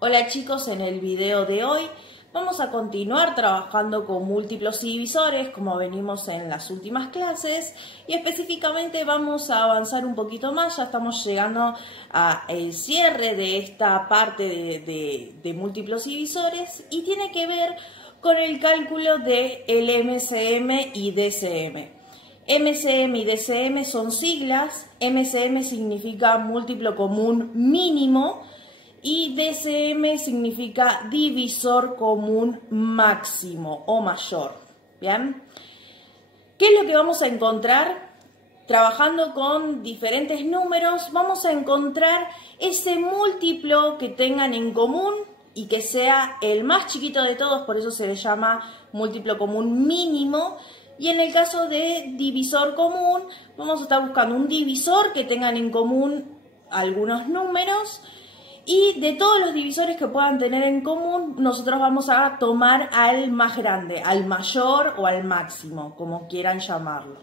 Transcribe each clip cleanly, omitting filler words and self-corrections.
Hola chicos, en el video de hoy vamos a continuar trabajando con múltiplos y divisores como venimos en las últimas clases y específicamente vamos a avanzar un poquito más. Ya estamos llegando al cierre de esta parte de múltiplos y divisores y tiene que ver con el cálculo de el MCM y DCM. MCM y DCM son siglas. MCM significa múltiplo común mínimo y DCM significa divisor común máximo o mayor. ¿Bien? ¿Qué es lo que vamos a encontrar? Trabajando con diferentes números, vamos a encontrar ese múltiplo que tengan en común y que sea el más chiquito de todos, por eso se le llama múltiplo común mínimo. Y en el caso de divisor común, vamos a estar buscando un divisor que tengan en común algunos números. Y de todos los divisores que puedan tener en común, nosotros vamos a tomar al más grande, al mayor o al máximo, como quieran llamarlo.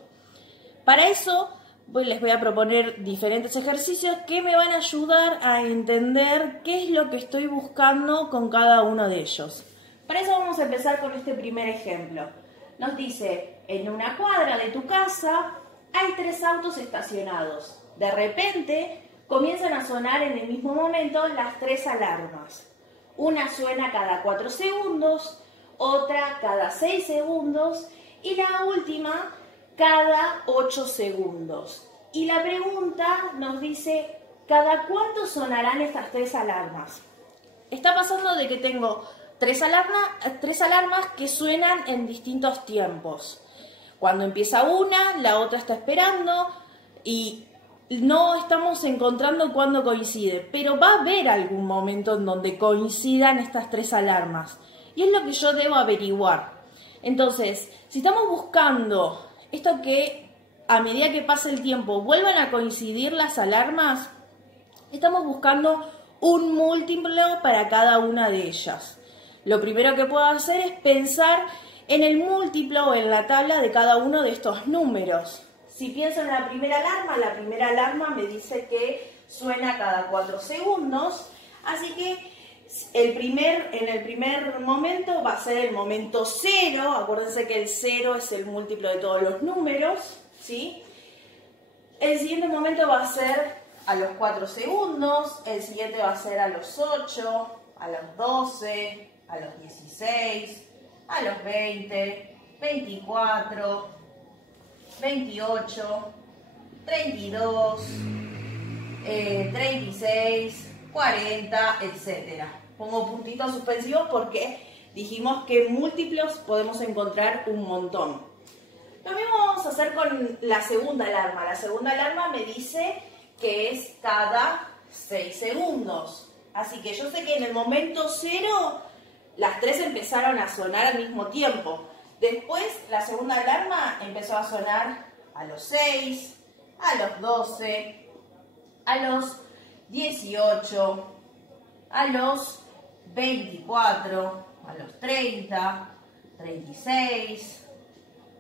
Para eso, les voy a proponer diferentes ejercicios que me van a ayudar a entender qué es lo que estoy buscando con cada uno de ellos. Para eso vamos a empezar con este primer ejemplo. Nos dice, en una cuadra de tu casa hay 3 autos estacionados. De repente comienzan a sonar en el mismo momento las 3 alarmas. Una suena cada 4 segundos, otra cada 6 segundos y la última cada 8 segundos. Y la pregunta nos dice, ¿cada cuánto sonarán estas 3 alarmas? Está pasando de que tengo 3 alarmas que suenan en distintos tiempos. Cuando empieza una, la otra está esperando y no estamos encontrando cuándo coincide, pero va a haber algún momento en donde coincidan estas 3 alarmas. Y es lo que yo debo averiguar. Entonces, si estamos buscando esto que a medida que pasa el tiempo vuelvan a coincidir las alarmas, estamos buscando un múltiplo para cada una de ellas. Lo primero que puedo hacer es pensar en el múltiplo o en la tabla de cada uno de estos números. Si pienso en la primera alarma me dice que suena cada 4 segundos, así que en el primer momento va a ser el momento 0, acuérdense que el 0 es el múltiplo de todos los números, ¿sí? El siguiente momento va a ser a los 4 segundos, el siguiente va a ser a los 8, a los 12, a los 16, a los 20, 24... 28, 32, 36, 40, etc. Pongo puntitos suspensivos porque dijimos que múltiplos podemos encontrar un montón. Lo mismo vamos a hacer con la segunda alarma. La segunda alarma me dice que es cada 6 segundos. Así que yo sé que en el momento 0 las 3 empezaron a sonar al mismo tiempo. Después, la segunda alarma empezó a sonar a los 6, a los 12, a los 18, a los 24, a los 30, 36,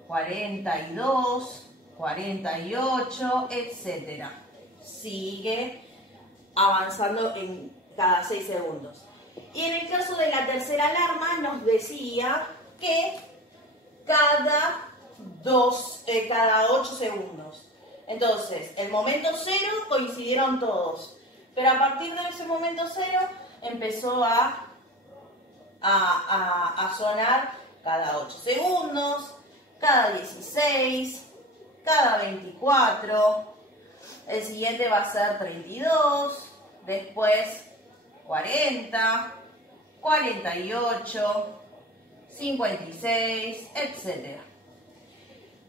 42, 48, etc. Sigue avanzando en cada 6 segundos. Y en el caso de la tercera alarma nos decía que cada 8 segundos. Entonces, el momento 0 coincidieron todos, pero a partir de ese momento 0 empezó a sonar cada 8 segundos, cada 16, cada 24, el siguiente va a ser 32, después 40, 48, 56, etc.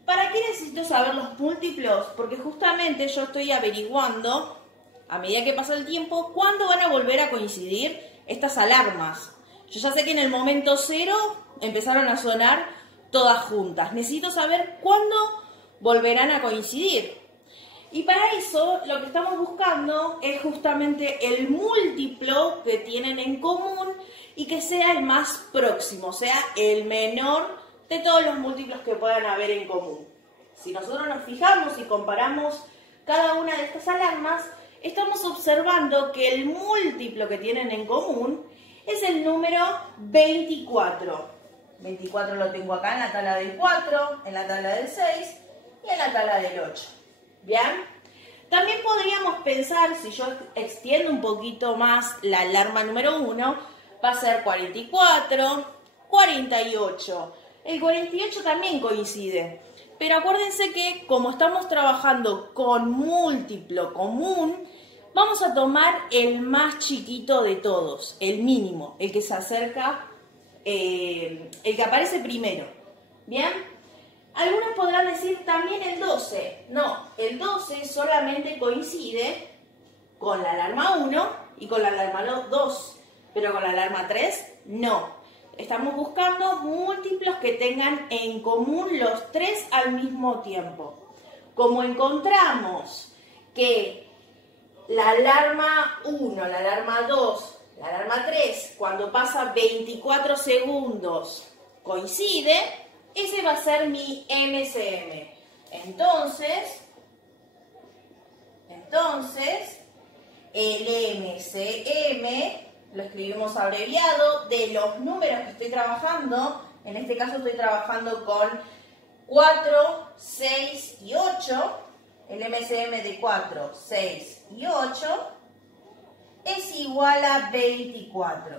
¿Para qué necesito saber los múltiplos? Porque justamente yo estoy averiguando, a medida que pasa el tiempo, cuándo van a volver a coincidir estas alarmas. Yo ya sé que en el momento 0 empezaron a sonar todas juntas. Necesito saber cuándo volverán a coincidir. Y para eso lo que estamos buscando es justamente el múltiplo que tienen en común y que sea el más próximo, o sea, el menor de todos los múltiplos que puedan haber en común. Si nosotros nos fijamos y comparamos cada una de estas alarmas, estamos observando que el múltiplo que tienen en común es el número 24. 24 lo tengo acá en la tabla del 4, en la tabla del 6 y en la tabla del 8. ¿Bien? También podríamos pensar, si yo extiendo un poquito más la alarma número 1, va a ser 44, 48. El 48 también coincide. Pero acuérdense que como estamos trabajando con múltiplo común, vamos a tomar el más chiquito de todos, el mínimo, el que se acerca, el que aparece primero. ¿Bien? Algunos podrán decir también el 12. No, el 12 solamente coincide con la alarma 1 y con la alarma 2, pero con la alarma 3 no. Estamos buscando múltiplos que tengan en común los tres al mismo tiempo. Como encontramos que la alarma 1, la alarma 2, la alarma 3, cuando pasa 24 segundos coincide, ese va a ser mi MCM. Entonces, el MCM lo escribimos abreviado de los números que estoy trabajando. En este caso estoy trabajando con 4, 6 y 8. El MCM de 4, 6 y 8 es igual a 24.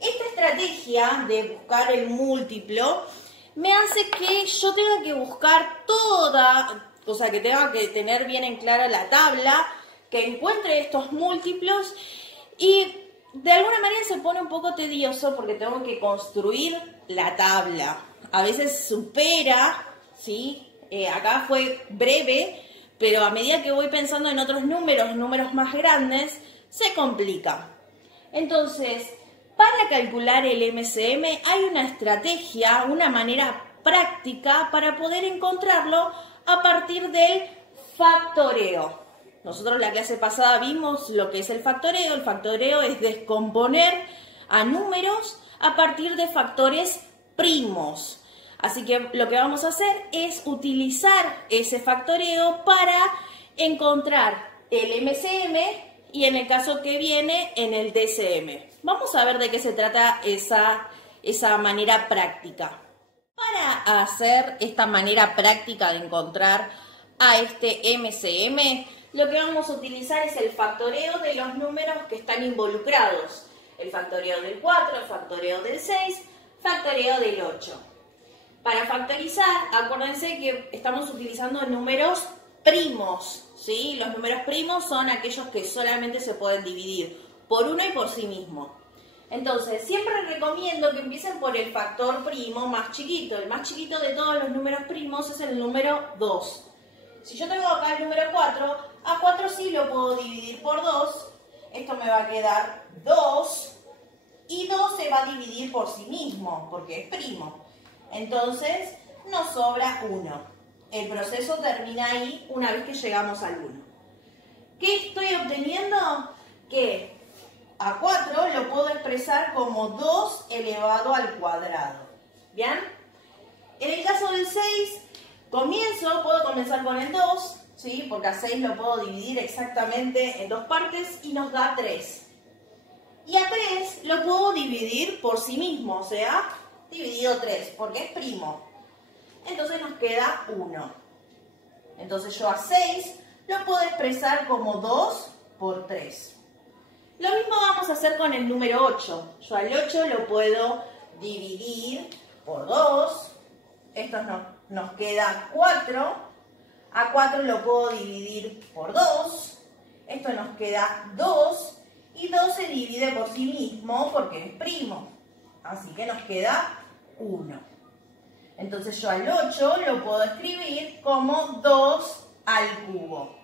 Esta estrategia de buscar el múltiplo me hace que yo tenga que buscar o sea, que tenga que tener bien en clara la tabla, que encuentre estos múltiplos y de alguna manera se pone un poco tedioso porque tengo que construir la tabla. A veces supera, ¿sí? Acá fue breve, pero a medida que voy pensando en otros números más grandes, se complica. Entonces, para calcular el MCM hay una estrategia, una manera práctica para poder encontrarlo a partir del factoreo. Nosotros en la clase pasada vimos lo que es el factoreo. El factoreo es descomponer a números a partir de factores primos. Así que lo que vamos a hacer es utilizar ese factoreo para encontrar el MCM y en el caso que viene en el DCM. Vamos a ver de qué se trata esa manera práctica. Para hacer esta manera práctica de encontrar a este MCM, lo que vamos a utilizar es el factoreo de los números que están involucrados. El factoreo del 4, el factoreo del 6, factoreo del 8. Para factorizar, acuérdense que estamos utilizando números primos, ¿sí? Los números primos son aquellos que solamente se pueden dividir por uno y por sí mismo. Entonces, siempre recomiendo que empiecen por el factor primo más chiquito. El más chiquito de todos los números primos es el número 2. Si yo tengo acá el número 4, a 4 sí lo puedo dividir por 2. Esto me va a quedar 2. Y 2 se va a dividir por sí mismo, porque es primo. Entonces, nos sobra 1. El proceso termina ahí una vez que llegamos al 1. ¿Qué estoy obteniendo? Que a 4 lo puedo expresar como 2 elevado al cuadrado. ¿Bien? En el caso del 6, puedo comenzar con el 2, ¿sí? Porque a 6 lo puedo dividir exactamente en dos partes y nos da 3. Y a 3 lo puedo dividir por sí mismo, o sea, dividido 3, porque es primo. Entonces nos queda 1. Entonces yo a 6 lo puedo expresar como 2 por 3. Lo mismo vamos a hacer con el número 8. Yo al 8 lo puedo dividir por 2. Esto nos queda 4. A 4 lo puedo dividir por 2. Esto nos queda 2. Y 2 se divide por sí mismo porque es primo. Así que nos queda 1. Entonces yo al 8 lo puedo escribir como 2 al cubo.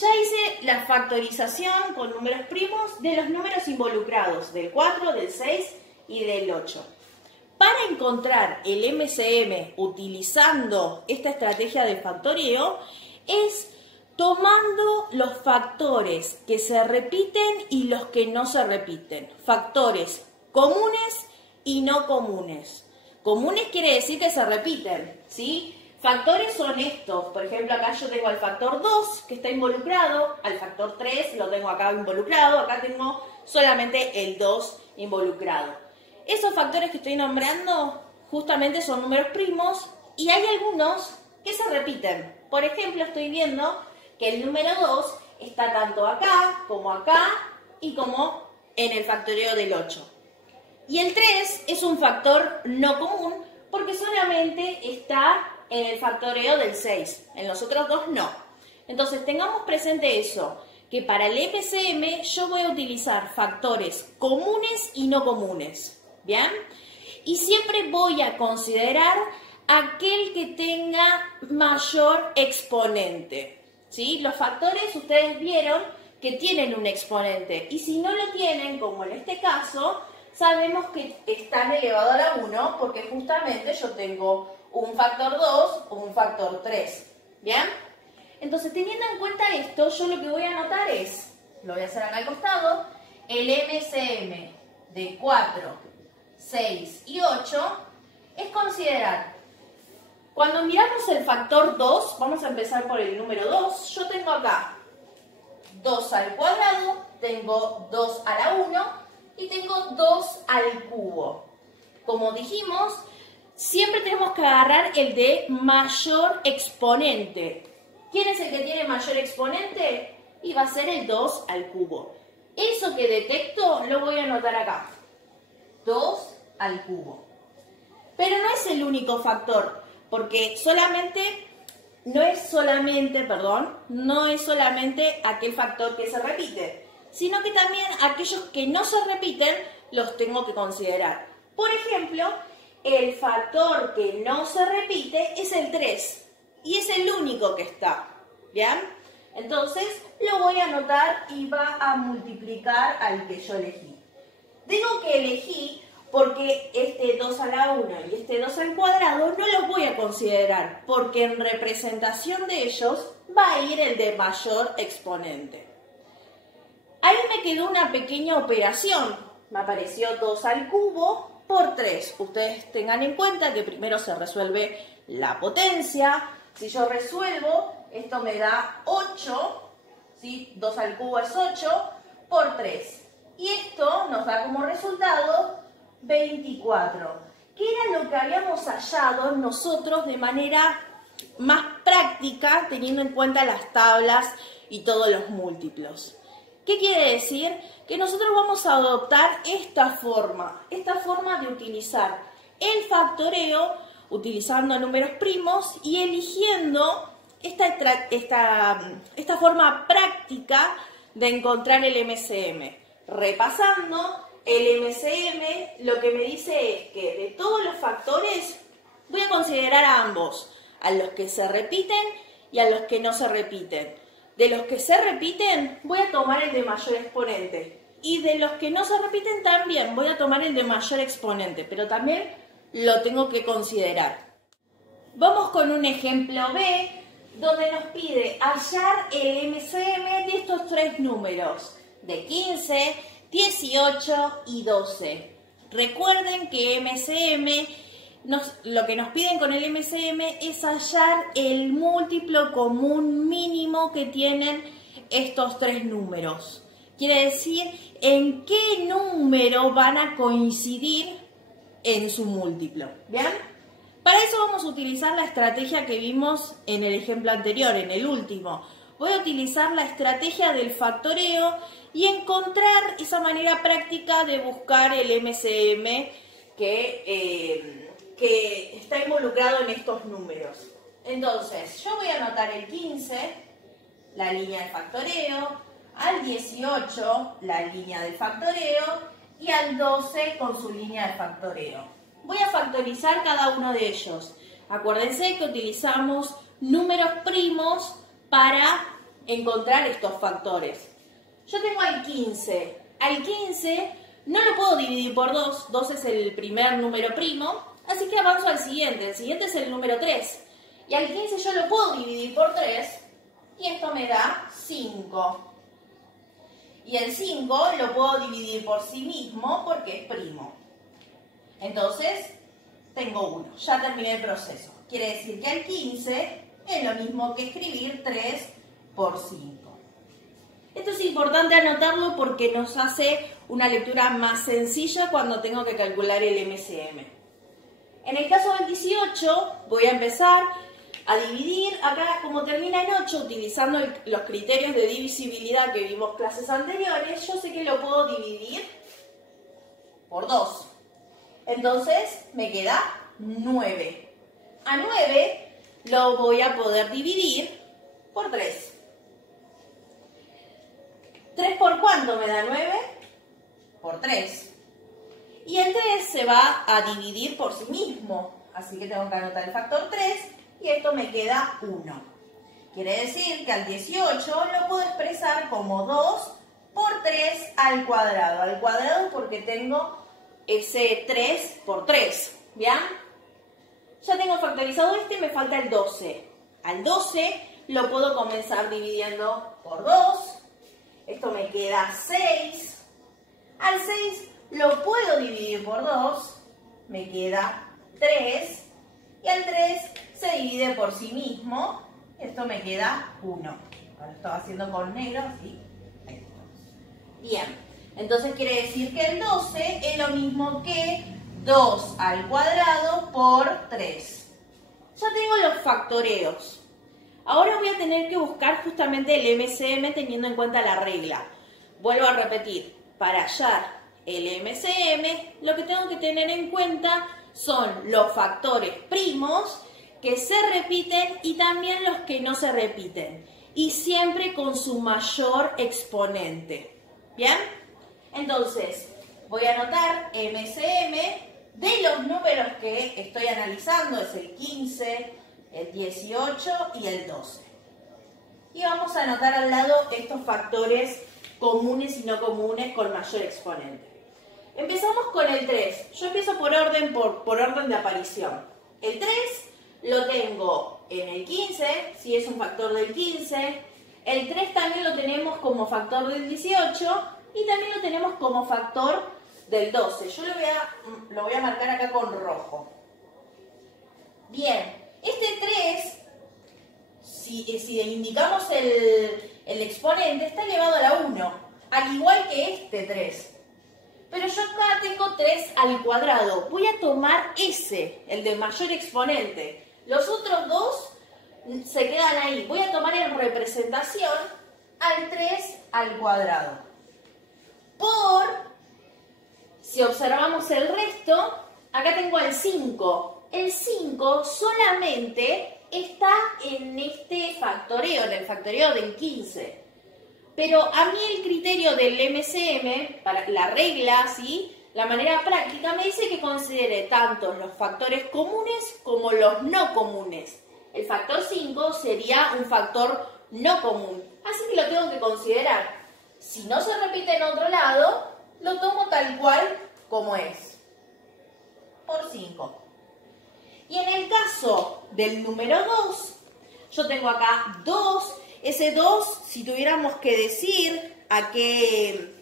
Ya hice la factorización con números primos de los números involucrados, del 4, del 6 y del 8. Para encontrar el MCM utilizando esta estrategia de factoreo es tomando los factores que se repiten y los que no se repiten. Factores comunes y no comunes. Comunes quiere decir que se repiten, ¿sí? Factores son estos. Por ejemplo, acá yo tengo al factor 2 que está involucrado, al factor 3 lo tengo acá involucrado, acá tengo solamente el 2 involucrado. Esos factores que estoy nombrando justamente son números primos y hay algunos que se repiten. Por ejemplo, estoy viendo que el número 2 está tanto acá y como en el factoreo del 8. Y el 3 es un factor no común porque solamente está en el factoreo del 6, en los otros dos no. Entonces tengamos presente eso, que para el MCM yo voy a utilizar factores comunes y no comunes, ¿bien? Y siempre voy a considerar aquel que tenga mayor exponente, ¿sí? Los factores ustedes vieron que tienen un exponente y si no lo tienen, como en este caso, sabemos que están elevado a la 1 porque justamente yo tengo un factor 2 o un factor 3, ¿bien? Entonces, teniendo en cuenta esto, yo lo que voy a anotar es, lo voy a hacer acá al costado, el MCM de 4, 6 y 8 es considerar, cuando miramos el factor 2, vamos a empezar por el número 2, yo tengo acá 2 al cuadrado, tengo 2 a la 1 y tengo 2 al cubo. Como dijimos, siempre tenemos que agarrar el de mayor exponente. ¿Quién es el que tiene mayor exponente? Y va a ser el 2 al cubo. Eso que detecto lo voy a anotar acá. 2 al cubo. Pero no es el único factor, porque no es solamente aquel factor que se repite, sino que también aquellos que no se repiten los tengo que considerar. Por ejemplo, el factor que no se repite es el 3 y es el único que está, ¿bien? Entonces lo voy a anotar y va a multiplicar al que yo elegí. Digo que elegí porque este 2 a la 1 y este 2 al cuadrado no los voy a considerar porque en representación de ellos va a ir el de mayor exponente. Ahí me quedó una pequeña operación. Me apareció 2 al cubo por 3. Ustedes tengan en cuenta que primero se resuelve la potencia. Si yo resuelvo, esto me da 8, ¿sí? 2 al cubo es 8 por 3. Y esto nos da como resultado 24, que era lo que habíamos hallado nosotros de manera más práctica, teniendo en cuenta las tablas y todos los múltiplos. ¿Qué quiere decir? Que nosotros vamos a adoptar esta forma de utilizar el factoreo, utilizando números primos y eligiendo esta forma práctica de encontrar el MCM. Repasando, el MCM lo que me dice es que de todos los factores voy a considerar a ambos, a los que se repiten y a los que no se repiten. De los que se repiten voy a tomar el de mayor exponente y de los que no se repiten también voy a tomar el de mayor exponente, pero también lo tengo que considerar. Vamos con un ejemplo B donde nos pide hallar el MCM de estos tres números, de 15, 18 y 12. Recuerden que lo que nos piden con el MCM es hallar el múltiplo común mínimo que tienen estos tres números. Quiere decir en qué número van a coincidir en su múltiplo. ¿Bien? Para eso vamos a utilizar la estrategia que vimos en el ejemplo anterior, en el último. Voy a utilizar la estrategia del factoreo y encontrar esa manera práctica de buscar el MCM que está involucrado en estos números. Entonces, yo voy a anotar el 15, la línea del factoreo, al 18, la línea del factoreo, y al 12 con su línea de factoreo. Voy a factorizar cada uno de ellos. Acuérdense que utilizamos números primos para encontrar estos factores. Yo tengo al 15. Al 15 no lo puedo dividir por 2. 2 es el primer número primo. Así que avanzo al siguiente. El siguiente es el número 3. Y al 15 yo lo puedo dividir por 3. Y esto me da 5. Y el 5 lo puedo dividir por sí mismo porque es primo. Entonces, tengo 1. Ya terminé el proceso. Quiere decir que el 15 es lo mismo que escribir 3 por 5. Esto es importante anotarlo porque nos hace una lectura más sencilla cuando tengo que calcular el MCM. En el caso del 18 voy a empezar a dividir, acá como termina en 8, utilizando los criterios de divisibilidad que vimos clases anteriores, yo sé que lo puedo dividir por 2. Entonces me queda 9. A 9 lo voy a poder dividir por 3. ¿3 por cuánto me da 9? Por 3. Y el 3 se va a dividir por sí mismo. Así que tengo que anotar el factor 3 y esto me queda 1. Quiere decir que al 18 lo puedo expresar como 2 por 3 al cuadrado. Al cuadrado porque tengo ese 3 por 3. ¿Bien? Ya tengo factorizado este y me falta el 12. Al 12 lo puedo comenzar dividiendo por 2. Esto me queda 6. Al 6 lo puedo dividir por 2. Me queda 3. Y al 3 se divide por sí mismo. Esto me queda 1. Ahora lo estoy haciendo con negro, ¿sí? Bien. Entonces quiere decir que el 12 es lo mismo que 2 al cuadrado por 3. Ya tengo los factoreos. Ahora voy a tener que buscar justamente el MCM teniendo en cuenta la regla. Vuelvo a repetir, para hallar el MCM, lo que tengo que tener en cuenta son los factores primos que se repiten y también los que no se repiten. Y siempre con su mayor exponente. ¿Bien? Entonces, voy a anotar MCM de los números que estoy analizando, es el 15, el 18 y el 12. Y vamos a anotar al lado estos factores comunes y no comunes con mayor exponente. Empezamos con el 3. Yo empiezo por orden de aparición. El 3 lo tengo en el 15, si es un factor del 15. El 3 también lo tenemos como factor del 18 y también lo tenemos como factor del 12. Yo lo voy a marcar acá con rojo. Bien. Este 3, si indicamos el exponente, está elevado a la 1, al igual que este 3. Pero yo acá tengo 3 al cuadrado. Voy a tomar ese, el de mayor exponente. Los otros dos se quedan ahí. Voy a tomar en representación al 3 al cuadrado. Si observamos el resto, acá tengo al 5. El 5 solamente está en este factoreo, en el factoreo del 15. Pero a mí el criterio del MCM, para la regla, ¿sí? La manera práctica me dice que considere tanto los factores comunes como los no comunes. El factor 5 sería un factor no común, así que lo tengo que considerar. Si no se repite en otro lado, lo tomo tal cual como es, por 5. Y en el caso del número 2, yo tengo acá 2. Ese 2, si tuviéramos que decir a qué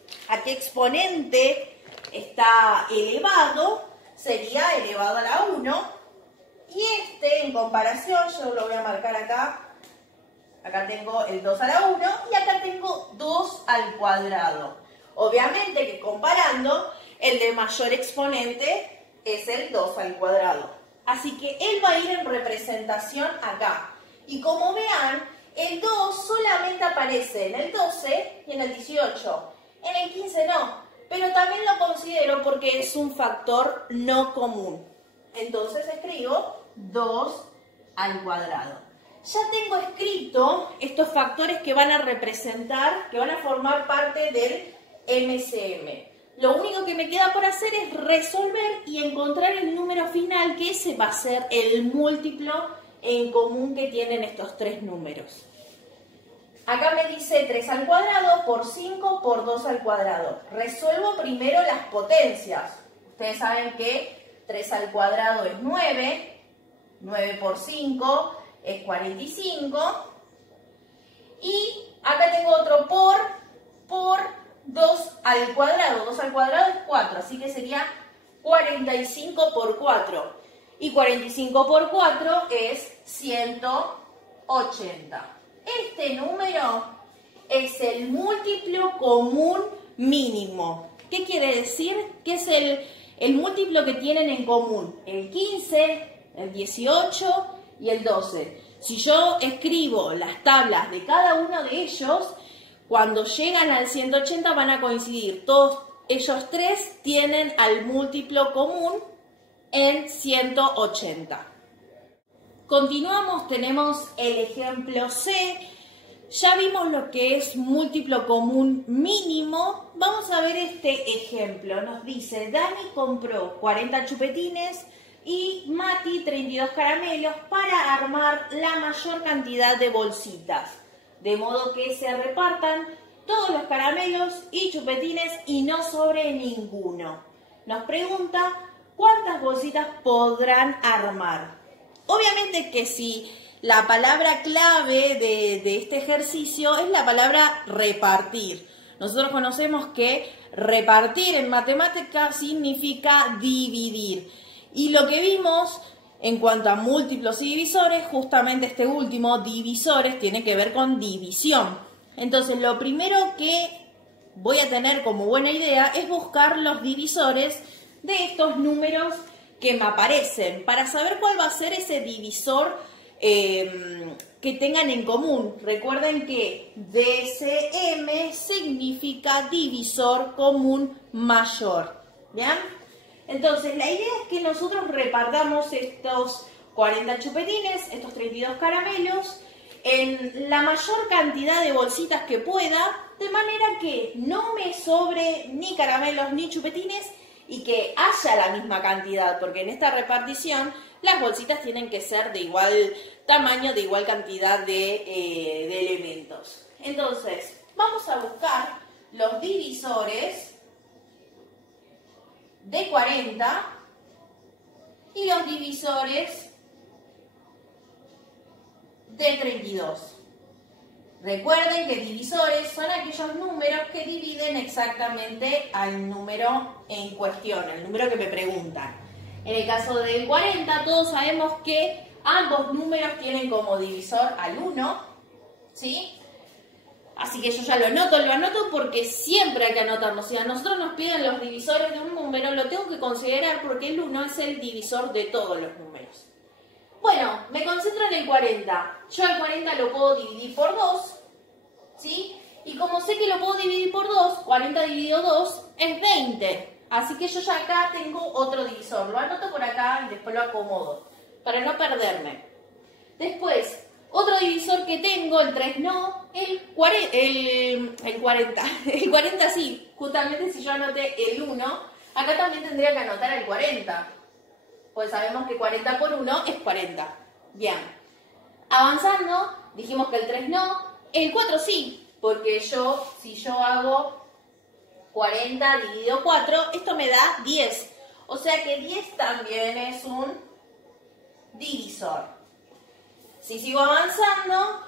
exponente está elevado, sería elevado a la 1. Y este, en comparación, yo lo voy a marcar acá. Acá tengo el 2 a la 1 y acá tengo 2 al cuadrado. Obviamente que comparando, el de mayor exponente es el 2 al cuadrado. Así que él va a ir en representación acá. Y como vean, el 2 solamente aparece en el 12 y en el 18. En el 15 no. Pero también lo considero porque es un factor no común. Entonces escribo 2 al cuadrado. Ya tengo escrito estos factores que van a representar, que van a formar parte del MCM. Lo único que me queda por hacer es resolver y encontrar el número final, que ese va a ser el múltiplo en común que tienen estos tres números. Acá me dice 3 al cuadrado por 5 por 2 al cuadrado. Resuelvo primero las potencias. Ustedes saben que 3 al cuadrado es 9. 9 por 5 es 45. Y acá tengo otro por 2 al cuadrado. 2 al cuadrado es 4, así que sería 45 por 4. Y 45 por 4 es 180. Este número es el múltiplo común mínimo. ¿Qué quiere decir? Que es el múltiplo que tienen en común el 15, el 18 y el 12. Si yo escribo las tablas de cada uno de ellos, cuando llegan al 180 van a coincidir. Todos ellos tres tienen al múltiplo común en 180. Continuamos, tenemos el ejemplo C. Ya vimos lo que es múltiplo común mínimo. Vamos a ver este ejemplo. Nos dice, Dani compró 40 chupetines y Mati 32 caramelos para armar la mayor cantidad de bolsitas, de modo que se repartan todos los caramelos y chupetines y no sobre ninguno. Nos pregunta cuántas bolsitas podrán armar. Obviamente que si la palabra clave de este ejercicio es la palabra repartir. Nosotros conocemos que repartir en matemática significa dividir. Y lo que vimos en cuanto a múltiplos y divisores, justamente este último, divisores, tiene que ver con división. Entonces, lo primero que voy a tener como buena idea es buscar los divisores de estos números que me aparecen, para saber cuál va a ser ese divisor que tengan en común. Recuerden que DCM significa divisor común mayor. ¿Bien? Entonces, la idea es que nosotros repartamos estos 40 chupetines, estos 32 caramelos, en la mayor cantidad de bolsitas que pueda, de manera que no me sobre ni caramelos ni chupetines y que haya la misma cantidad, porque en esta repartición las bolsitas tienen que ser de igual tamaño, de igual cantidad de elementos. Entonces, vamos a buscar los divisores de 40 y los divisores de 32. Recuerden que divisores son aquellos números que dividen exactamente al número en cuestión, al número que me preguntan. En el caso del 40, todos sabemos que ambos números tienen como divisor al 1, ¿sí? Así que yo ya lo anoto porque siempre hay que anotarlo. Si a nosotros nos piden los divisores de un número, lo tengo que considerar porque el 1 es el divisor de todos los números. Bueno, me concentro en el 40. Yo al 40 lo puedo dividir por 2, ¿sí? Y como sé que lo puedo dividir por 2, 40 dividido 2 es 20. Así que yo ya acá tengo otro divisor. Lo anoto por acá y después lo acomodo, para no perderme. Después, otro divisor que tengo, el 3 no, el 40. El 40 sí, justamente si yo anoté el 1, acá también tendría que anotar el 40. Pues sabemos que 40 por 1 es 40. Bien. Avanzando, dijimos que el 3 no, el 4 sí, porque si yo hago 40 dividido 4, esto me da 10. O sea que 10 también es un divisor. Si sigo avanzando,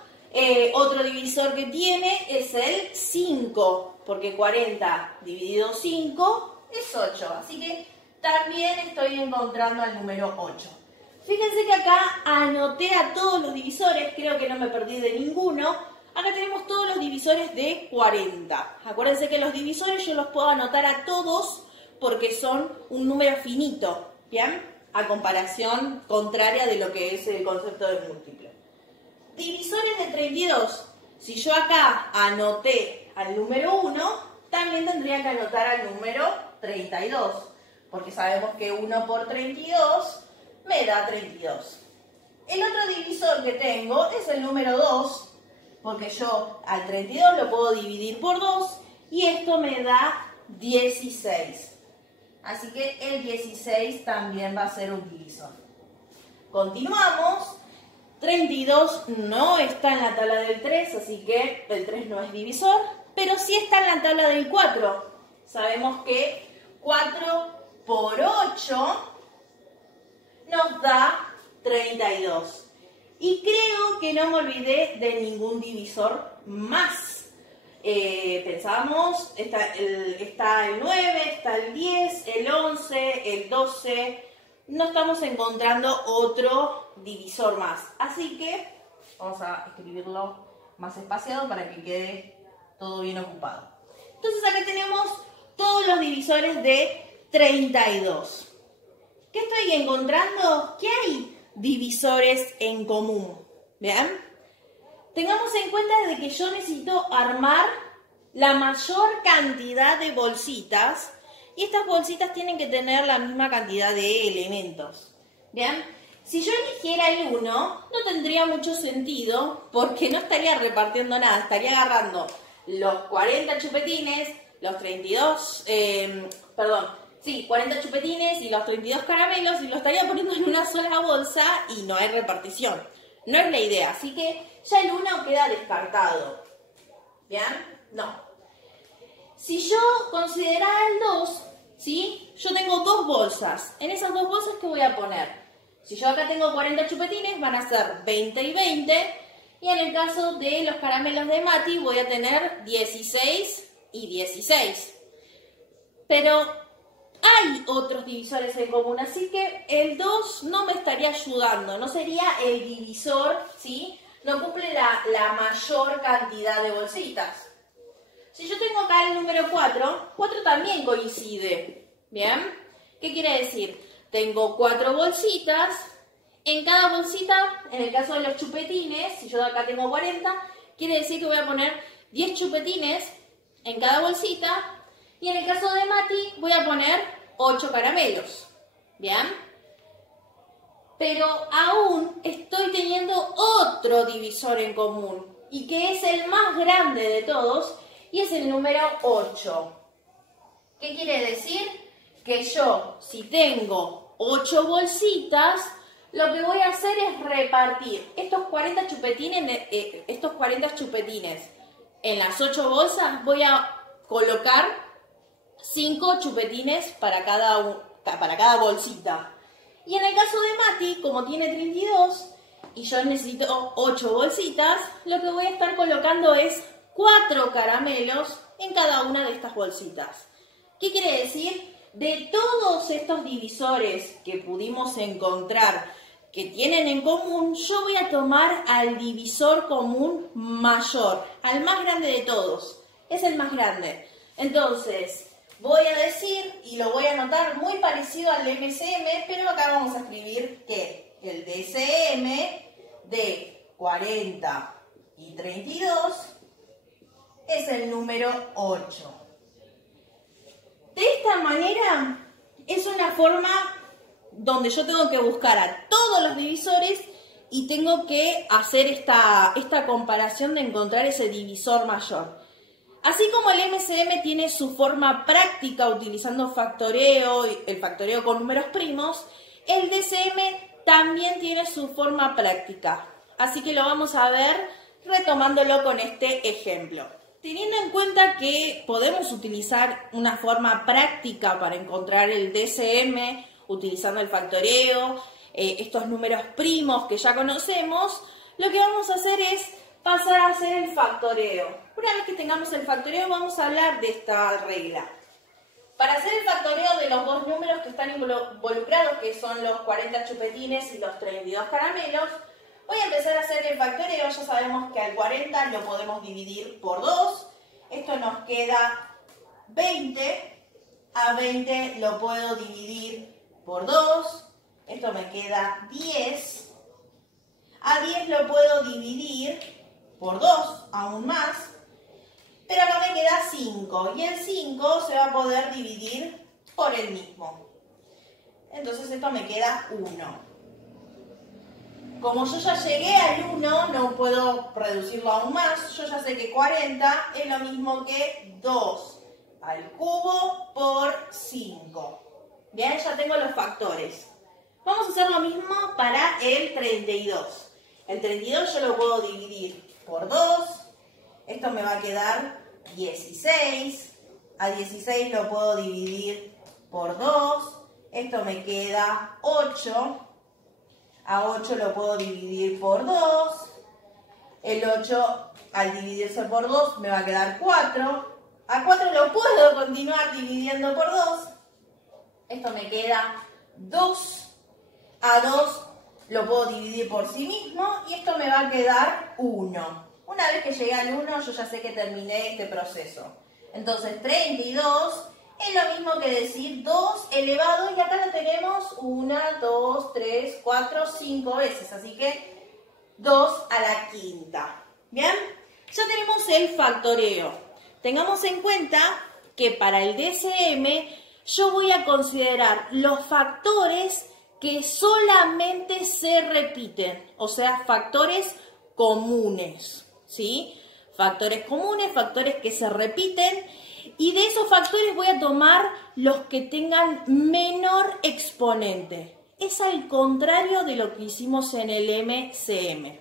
otro divisor que tiene es el 5, porque 40 dividido 5 es 8. Así que también estoy encontrando al número 8. Fíjense que acá anoté a todos los divisores, creo que no me perdí de ninguno. Acá tenemos todos los divisores de 40. Acuérdense que los divisores yo los puedo anotar a todos porque son un número finito, ¿bien? A comparación contraria de lo que es el concepto de múltiplo. Divisores de 32. Si yo acá anoté al número 1, también tendría que anotar al número 32, porque sabemos que 1 por 32 me da 32. El otro divisor que tengo es el número 2, porque yo al 32 lo puedo dividir por 2 y esto me da 16. Así que el 16 también va a ser un divisor. Continuamos. 32 no está en la tabla del 3, así que el 3 no es divisor, pero sí está en la tabla del 4. Sabemos que 4 por 8 nos da 32. Y creo que no me olvidé de ningún divisor más. Pensábamos, está el 9, está el 10, el 11, el 12, no estamos encontrando otro divisor más. Así que vamos a escribirlo más espaciado para que quede todo bien ocupado. Entonces acá tenemos todos los divisores de 32. ¿Qué estoy encontrando? Que hay divisores en común. ¿Bien? Tengamos en cuenta de que yo necesito armar la mayor cantidad de bolsitas y estas bolsitas tienen que tener la misma cantidad de elementos. ¿Bien? Si yo eligiera el 1, no tendría mucho sentido porque no estaría repartiendo nada, estaría agarrando los 40 chupetines, los 40 chupetines y los 32 caramelos y lo estaría poniendo en una sola bolsa y no hay repartición. No es la idea, así que ya el 1 queda descartado. ¿Bien? No. Si yo considerara el 2, ¿sí? Yo tengo dos bolsas. En esas dos bolsas, ¿qué voy a poner? Si yo acá tengo 40 chupetines, van a ser 20 y 20. Y en el caso de los caramelos de Mati, voy a tener 16 y 16. Pero hay otros divisores en común, así que el 2 no me estaría ayudando, no sería el divisor, ¿sí? No cumple la mayor cantidad de bolsitas. Si yo tengo acá el número 4, 4 también coincide, ¿bien? ¿Qué quiere decir? Tengo 4 bolsitas, en cada bolsita, en el caso de los chupetines, si yo acá tengo 40, quiere decir que voy a poner 10 chupetines en cada bolsita. Y en el caso de Mati voy a poner 8 caramelos, ¿bien? Pero aún estoy teniendo otro divisor en común, y que es el más grande de todos, y es el número 8. ¿Qué quiere decir? Que yo, si tengo 8 bolsitas, lo que voy a hacer es repartir estos 40 chupetines en las 8 bolsas, voy a colocar 5 chupetines para cada bolsita. Y en el caso de Mati, como tiene 32 y yo necesito 8 bolsitas, lo que voy a estar colocando es 4 caramelos en cada una de estas bolsitas. ¿Qué quiere decir? De todos estos divisores que pudimos encontrar que tienen en común, yo voy a tomar al divisor común mayor, al más grande de todos. Es el más grande. Entonces, voy a decir, y lo voy a anotar muy parecido al MCM, pero acá vamos a escribir que el DCM de 40 y 32 es el número 8. De esta manera, es una forma donde yo tengo que buscar a todos los divisores y tengo que hacer esta comparación de encontrar ese divisor mayor. Así como el MCM tiene su forma práctica utilizando factoreo, el factoreo con números primos, el DCM también tiene su forma práctica. Así que lo vamos a ver retomándolo con este ejemplo. Teniendo en cuenta que podemos utilizar una forma práctica para encontrar el DCM utilizando el factoreo, estos números primos que ya conocemos, lo que vamos a hacer es pasar a hacer el factoreo. Una vez que tengamos el factoreo vamos a hablar de esta regla. Para hacer el factoreo de los dos números que están involucrados, que son los 40 chupetines y los 32 caramelos, voy a empezar a hacer el factoreo. Ya sabemos que al 40 lo podemos dividir por 2. Esto nos queda 20. A 20 lo puedo dividir por 2. Esto me queda 10. A 10 lo puedo dividir por 2, aún más. Pero acá me queda 5. Y el 5 se va a poder dividir por el mismo. Entonces esto me queda 1. Como yo ya llegué al 1, no puedo reducirlo aún más. Yo ya sé que 40 es lo mismo que 2 al cubo por 5. Bien, ya tengo los factores. Vamos a hacer lo mismo para el 32. El 32 yo lo puedo dividir por 2. Esto me va a quedar 16. A 16 lo puedo dividir por 2. Esto me queda 8. A 8 lo puedo dividir por 2. El 8 al dividirse por 2 me va a quedar 4. A 4 lo puedo continuar dividiendo por 2. Esto me queda 2 A 2 lo puedo dividir por sí mismo y esto me va a quedar 1. Una vez que llegué al 1, yo ya sé que terminé este proceso. Entonces 32 es lo mismo que decir 2 elevado, y acá lo tenemos 1, 2, 3, 4, 5 veces. Así que 2 a la quinta. ¿Bien? Ya tenemos el factoreo. Tengamos en cuenta que para el DCM yo voy a considerar los factores que solamente se repiten, o sea, factores comunes, ¿sí? Factores comunes, factores que se repiten, y de esos factores voy a tomar los que tengan menor exponente. Es al contrario de lo que hicimos en el MCM.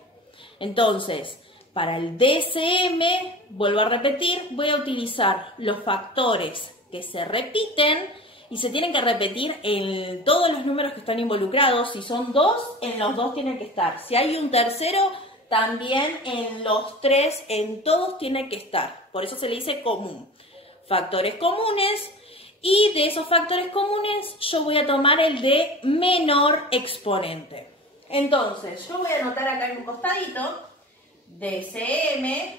Entonces, para el DCM, vuelvo a repetir, voy a utilizar los factores que se repiten y se tienen que repetir en todos los números que están involucrados. Si son 2, en los 2 tienen que estar. Si hay un tercero, también en los 3, en todos tiene que estar. Por eso se le dice común. Factores comunes, y de esos factores comunes yo voy a tomar el de menor exponente. Entonces, yo voy a anotar acá en un costadito DCM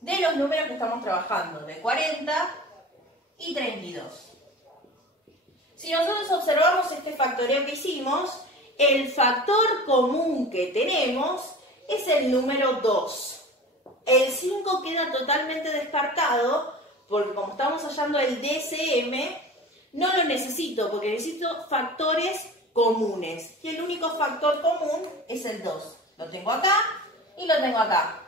de los números que estamos trabajando, de 40 y 32. Si nosotros observamos este factoreo que hicimos, el factor común que tenemos es el número 2. El 5 queda totalmente descartado porque como estamos hallando el DCM, no lo necesito porque necesito factores comunes. Y el único factor común es el 2. Lo tengo acá y lo tengo acá.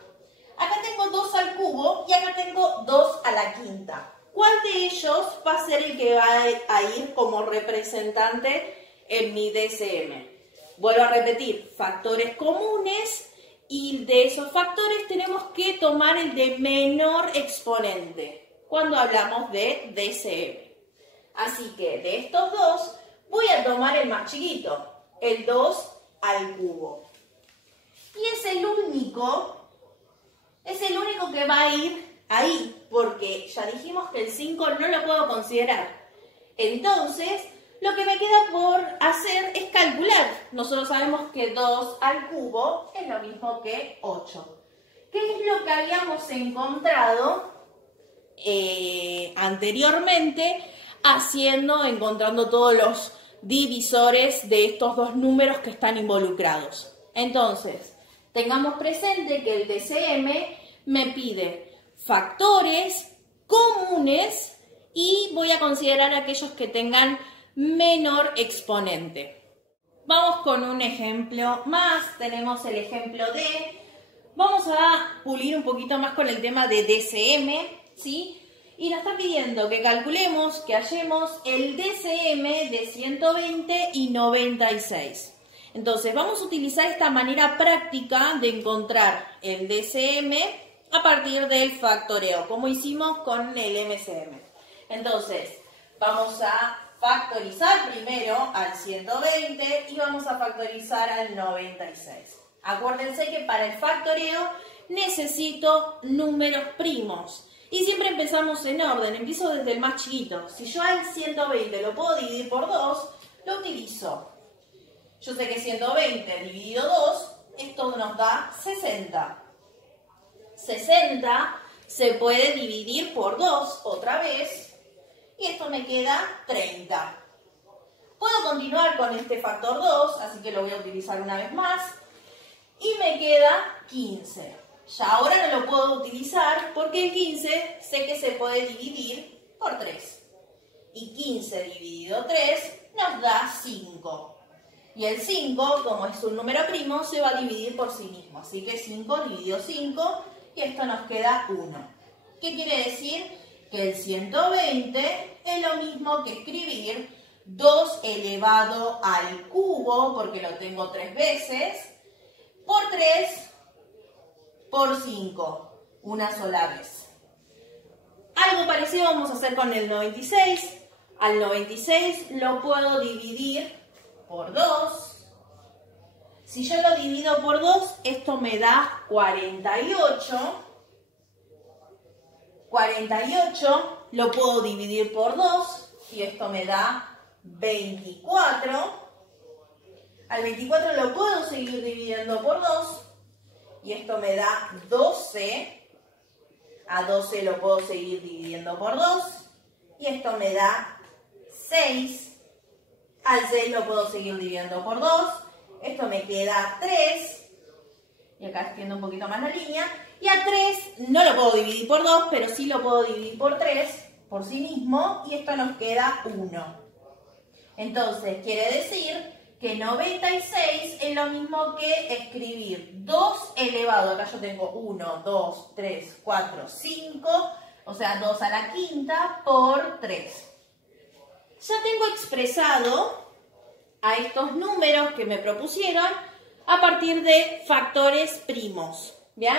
Acá tengo 2 al cubo y acá tengo 2 a la quinta. ¿Cuál de ellos va a ser el que va a ir como representante en mi DCM? Vuelvo a repetir, factores comunes, y de esos factores tenemos que tomar el de menor exponente cuando hablamos de DCM. Así que de estos dos voy a tomar el más chiquito, el 2 al cubo. Y es el único que va a ir ahí, porque ya dijimos que el 5 no lo puedo considerar. Entonces, lo que me queda por hacer es calcular. Nosotros sabemos que 2 al cubo es lo mismo que 8. ¿Qué es lo que habíamos encontrado anteriormente encontrando todos los divisores de estos dos números que están involucrados? Entonces, tengamos presente que el DCM me pide factores comunes y voy a considerar aquellos que tengan menor exponente. Vamos con un ejemplo más. Tenemos el ejemplo de... Vamos a pulir un poquito más con el tema de DCM, ¿sí? Y nos está pidiendo que calculemos, que hallemos el DCM de 120 y 96. Entonces, vamos a utilizar esta manera práctica de encontrar el DCM a partir del factoreo, como hicimos con el MCM. Entonces, vamos a factorizar primero al 120 y vamos a factorizar al 96. Acuérdense que para el factoreo necesito números primos. Y siempre empezamos en orden, empiezo desde el más chiquito. Si yo al 120 lo puedo dividir por 2, lo utilizo. Yo sé que 120 dividido 2, esto nos da 60. 60 se puede dividir por 2 otra vez y esto me queda 30. Puedo continuar con este factor 2, así que lo voy a utilizar una vez más y me queda 15. Ya ahora no lo puedo utilizar porque el 15 sé que se puede dividir por 3. Y 15 dividido 3 nos da 5. Y el 5, como es un número primo, se va a dividir por sí mismo. Así que 5 dividido 5 y esto nos queda 1. ¿Qué quiere decir? Que el 120 es lo mismo que escribir 2 elevado al cubo, porque lo tengo 3 veces, por 3 por 5, una sola vez. Algo parecido vamos a hacer con el 96. Al 96 lo puedo dividir por 2. Si yo lo divido por 2, esto me da 48. 48 lo puedo dividir por 2 y esto me da 24. Al 24 lo puedo seguir dividiendo por 2 y esto me da 12. A 12 lo puedo seguir dividiendo por 2 y esto me da 6. Al 6 lo puedo seguir dividiendo por 2. Esto me queda 3. Y acá extiendo un poquito más la línea. Y a 3 no lo puedo dividir por 2, pero sí lo puedo dividir por 3 por sí mismo. Y esto nos queda 1. Entonces, quiere decir que 96 es lo mismo que escribir 2 elevado. Acá yo tengo 1, 2, 3, 4, 5. O sea, 2 a la quinta por 3. Ya tengo expresado a estos números que me propusieron a partir de factores primos. ¿Bien?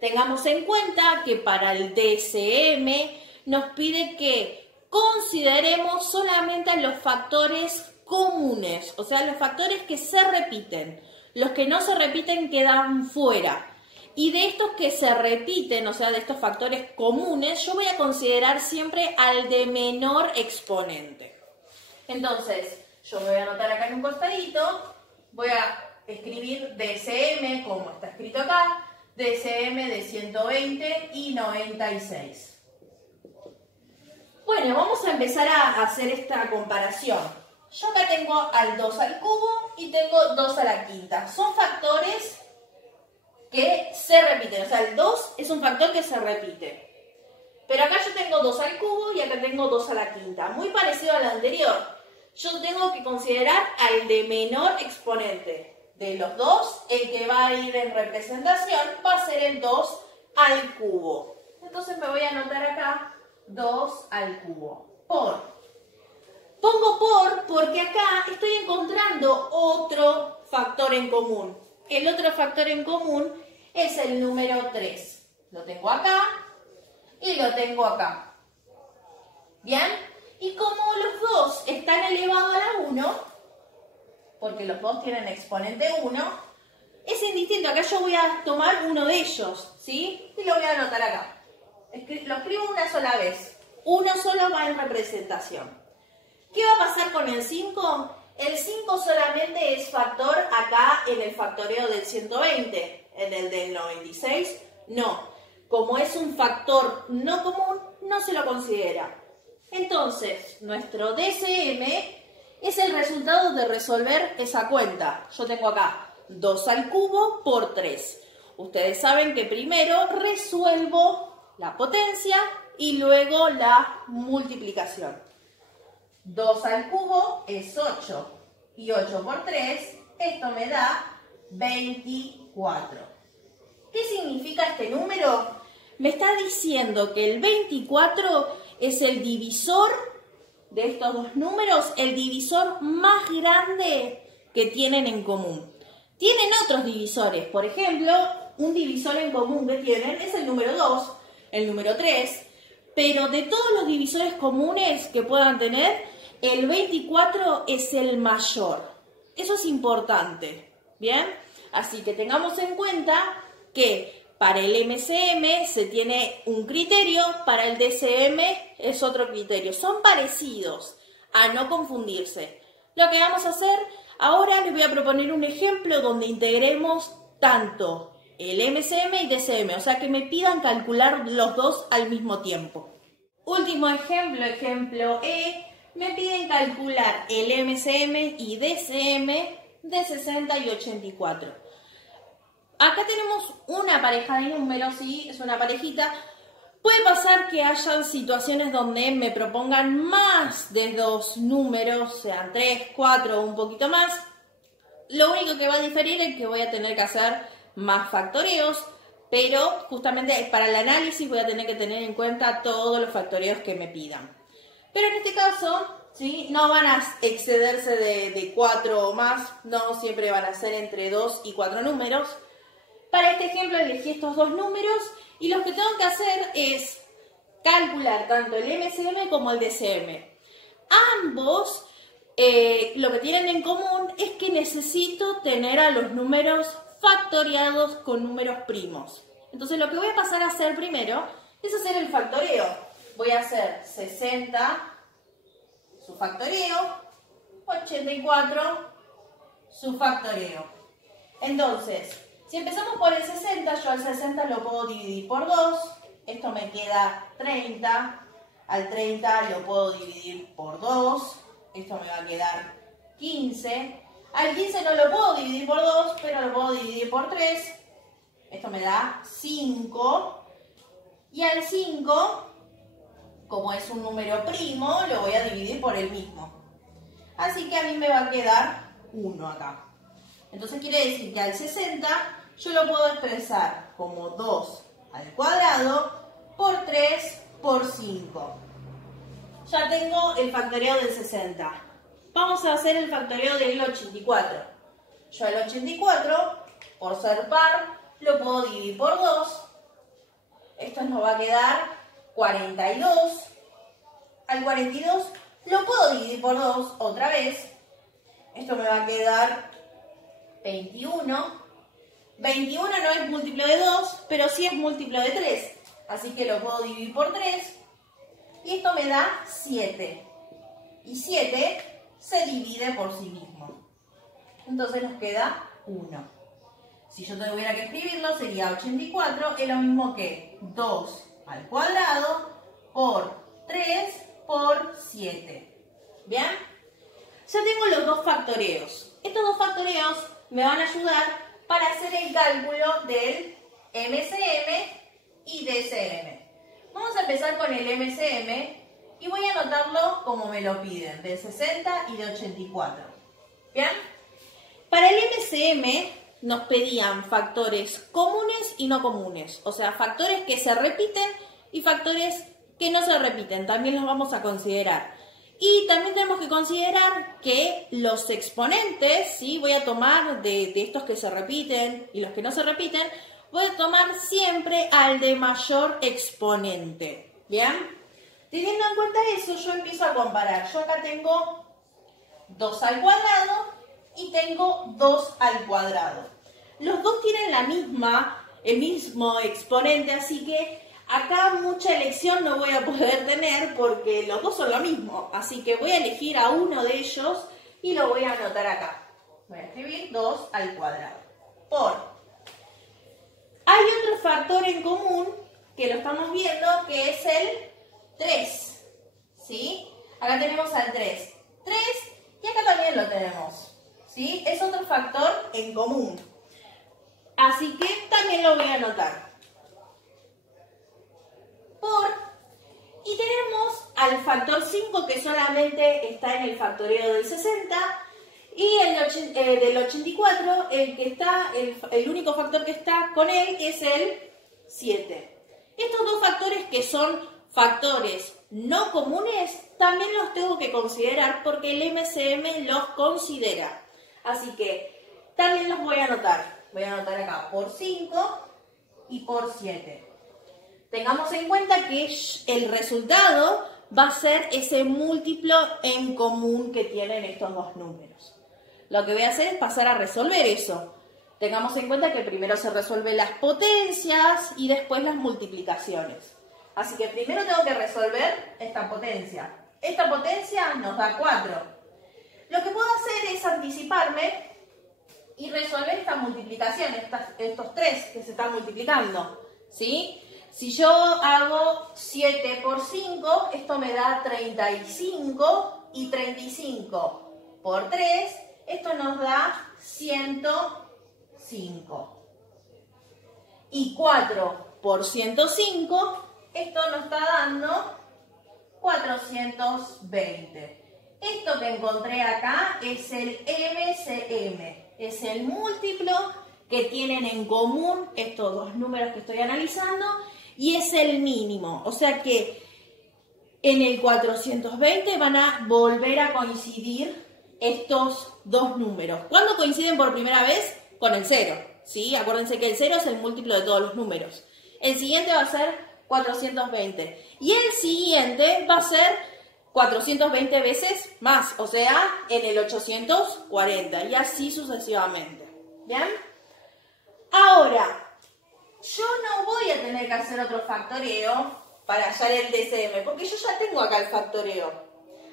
Tengamos en cuenta que para el DSM nos pide que consideremos solamente los factores comunes, o sea, los factores que se repiten. Los que no se repiten quedan fuera. Y de estos que se repiten, o sea, de estos factores comunes, yo voy a considerar siempre al de menor exponente. Entonces, yo me voy a anotar acá en un costadito, voy a escribir DSM, como está escrito acá, DSM de 120 y 96. Bueno, vamos a empezar a hacer esta comparación. Yo acá tengo al 2 al cubo y tengo 2 a la quinta. Son factores que se repiten, o sea, el 2 es un factor que se repite. Pero acá yo tengo 2 al cubo y acá tengo 2 a la quinta. Muy parecido al anterior. Yo tengo que considerar al de menor exponente. De los dos, el que va a ir en representación va a ser el 2 al cubo. Entonces me voy a anotar acá 2 al cubo. Pongo por porque acá estoy encontrando otro factor en común. El otro factor en común es el número 3. Lo tengo acá y lo tengo acá. ¿Bien? Y como los dos están elevados a la 1, porque los dos tienen exponente 1, es indistinto. Acá yo voy a tomar uno de ellos, ¿sí? Y lo voy a anotar acá. Lo escribo una sola vez. Uno solo va en representación. ¿Qué va a pasar con el 5? El 5 solamente es factor acá en el factoreo del 120. En el del 96, no. Como es un factor no común, no se lo considera. Entonces, nuestro DSM es el resultado de resolver esa cuenta. Yo tengo acá 2 al cubo por 3. Ustedes saben que primero resuelvo la potencia y luego la multiplicación. 2 al cubo es 8 y 8 por 3, esto me da 24. ¿Qué significa este número? Me está diciendo que el 24 es el divisor de estos dos números, el divisor más grande que tienen en común. Tienen otros divisores, por ejemplo, un divisor en común que tienen es el número 2, el número 3, pero de todos los divisores comunes que puedan tener, el 24 es el mayor. Eso es importante, ¿bien? Así que tengamos en cuenta que para el MCM se tiene un criterio, para el DSM es otro criterio. Son parecidos, a no confundirse. Lo que vamos a hacer, ahora les voy a proponer un ejemplo donde integremos tanto el MCM y DSM, o sea que me pidan calcular los dos al mismo tiempo. Último ejemplo, ejemplo E, me piden calcular el MCM y DSM de 60 y 84. Acá tenemos una pareja de números, ¿sí? Es una parejita. Puede pasar que hayan situaciones donde me propongan más de dos números, sean 3, 4 o un poquito más. Lo único que va a diferir es que voy a tener que hacer más factoreos, pero justamente para el análisis voy a tener que tener en cuenta todos los factoreos que me pidan. Pero en este caso, ¿sí? No van a excederse de 4 o más, no, siempre van a ser entre 2 y 4 números. Para este ejemplo elegí estos dos números y lo que tengo que hacer es calcular tanto el MCM como el DSM. Ambos lo que tienen en común es que necesito tener a los números factoriados con números primos. Entonces lo que voy a pasar a hacer primero es hacer el factoreo. Voy a hacer 60, su factoreo, 84 su factoreo. Entonces, si empezamos por el 60, yo al 60 lo puedo dividir por 2. Esto me queda 30. Al 30 lo puedo dividir por 2. Esto me va a quedar 15. Al 15 no lo puedo dividir por 2, pero lo puedo dividir por 3. Esto me da 5. Y al 5, como es un número primo, lo voy a dividir por el mismo. Así que a mí me va a quedar 1 acá. Entonces quiere decir que al 60 yo lo puedo expresar como 2 al cuadrado por 3 por 5. Ya tengo el factoreo del 60. Vamos a hacer el factoreo del 84. Yo el 84, por ser par, lo puedo dividir por 2. Esto nos va a quedar 42. Al 42 lo puedo dividir por 2 otra vez. Esto me va a quedar 21. 21 no es múltiplo de 2, pero sí es múltiplo de 3. Así que lo puedo dividir por 3. Y esto me da 7. Y 7 se divide por sí mismo. Entonces nos queda 1. Si yo tuviera que escribirlo, sería 84, es lo mismo que 2 al cuadrado por 3 por 7. ¿Bien? Ya tengo los dos factoreos. Estos dos factoreos me van a ayudar para hacer el cálculo del MCM y DCM. Vamos a empezar con el MCM y voy a anotarlo como me lo piden, de 60 y de 84. ¿Bien? Para el MCM nos pedían factores comunes y no comunes, o sea, factores que se repiten y factores que no se repiten, también los vamos a considerar. Y también tenemos que considerar que los exponentes, ¿sí? Voy a tomar de estos que se repiten y los que no se repiten, voy a tomar siempre al de mayor exponente. ¿Bien? Teniendo en cuenta eso, yo empiezo a comparar. Yo acá tengo 2 al cuadrado y tengo 2 al cuadrado. Los dos tienen el mismo exponente, así que acá mucha elección no voy a poder tener porque los dos son lo mismo. Así que voy a elegir a uno de ellos y lo voy a anotar acá. Voy a escribir 2 al cuadrado por. Hay otro factor en común que lo estamos viendo que es el 3. ¿Sí? Acá tenemos al 3. 3 y acá también lo tenemos. ¿Sí? Es otro factor en común. Así que también lo voy a anotar. Y tenemos al factor 5 que solamente está en el factoreo del 60 y del 84 el único factor que está con él es el 7. Estos dos factores que son factores no comunes también los tengo que considerar porque el MCM los considera. Así que también los voy a anotar. Voy a anotar acá por 5 y por 7. Tengamos en cuenta que el resultado va a ser ese múltiplo en común que tienen estos dos números. Lo que voy a hacer es pasar a resolver eso. Tengamos en cuenta que primero se resuelven las potencias y después las multiplicaciones. Así que primero tengo que resolver esta potencia. Esta potencia nos da 4. Lo que puedo hacer es anticiparme y resolver esta multiplicación, estos 3 que se están multiplicando. ¿Sí? Si yo hago 7 por 5, esto me da 35 y 35 por 3, esto nos da 105. Y 4 por 105, esto nos está dando 420. Esto que encontré acá es el MCM, es el múltiplo que tienen en común estos dos números que estoy analizando y es el mínimo. O sea que en el 420 van a volver a coincidir estos dos números. ¿Cuándo coinciden por primera vez? Con el 0. ¿Sí? Acuérdense que el 0 es el múltiplo de todos los números. El siguiente va a ser 420. Y el siguiente va a ser 420 veces más, o sea, en el 840. Y así sucesivamente. ¿Bien? Ahora, yo no voy a tener que hacer otro factoreo para hallar el DCM, porque yo ya tengo acá el factoreo.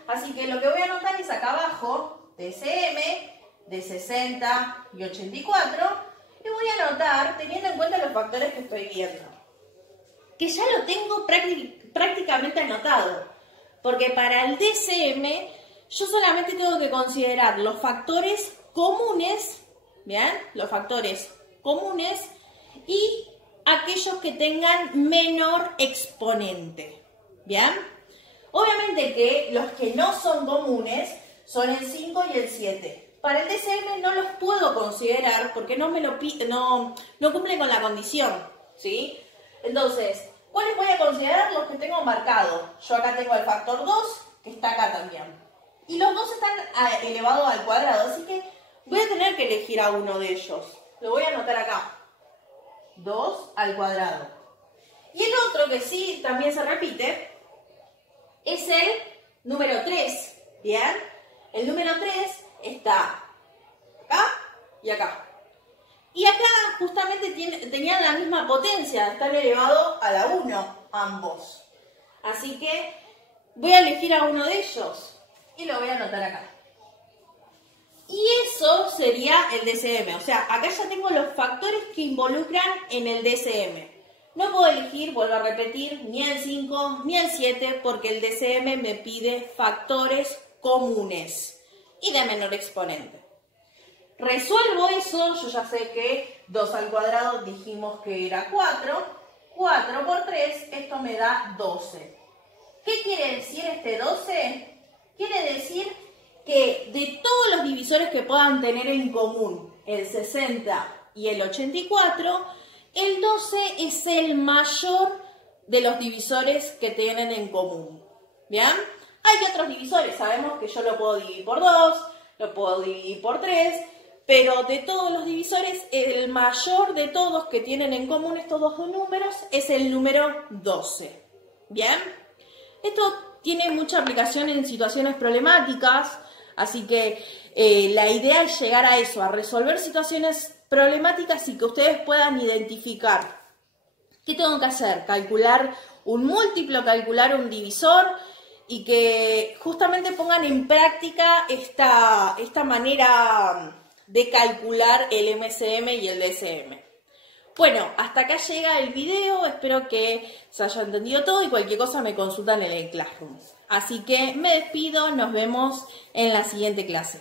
Así que lo que voy a anotar es acá abajo, DCM, de 60 y 84 y voy a anotar teniendo en cuenta los factores que estoy viendo. Que ya lo tengo prácticamente anotado, porque para el DCM yo solamente tengo que considerar los factores comunes, ¿bien? Los factores comunes y aquellos que tengan menor exponente, ¿bien? Obviamente que los que no son comunes son el 5 y el 7. Para el DCM no los puedo considerar porque no cumplen con la condición, ¿sí? Entonces, ¿cuáles voy a considerar? Los que tengo marcados. Yo acá tengo el factor 2, que está acá también. Y los dos están elevados al cuadrado, así que voy a tener que elegir a uno de ellos. Lo voy a anotar acá. 2 al cuadrado. Y el otro que sí también se repite es el número 3. ¿Bien? El número 3 está acá y acá. Y acá justamente tenían la misma potencia, están elevados a la 1 ambos. Así que voy a elegir a uno de ellos y lo voy a anotar acá. Y eso sería el DCM, o sea, acá ya tengo los factores que involucran en el DCM. No puedo elegir, vuelvo a repetir, ni el 5 ni el 7 porque el DCM me pide factores comunes y de menor exponente. Resuelvo eso, yo ya sé que 2 al cuadrado dijimos que era 4, 4 por 3, esto me da 12. ¿Qué quiere decir este 12? Quiere decir que de todos los divisores que puedan tener en común el 60 y el 84, el 12 es el mayor de los divisores que tienen en común. ¿Bien? Hay otros divisores, sabemos que yo lo puedo dividir por 2, lo puedo dividir por 3, pero de todos los divisores, el mayor de todos que tienen en común estos dos números es el número 12. ¿Bien? Esto tiene mucha aplicación en situaciones problemáticas, así que la idea es llegar a eso, a resolver situaciones problemáticas y que ustedes puedan identificar qué tengo que hacer, calcular un múltiplo, calcular un divisor y que justamente pongan en práctica esta manera de calcular el MCM y el DCM. Bueno, hasta acá llega el video, espero que se haya entendido todo y cualquier cosa me consultan en el Classroom. Así que me despido, nos vemos en la siguiente clase.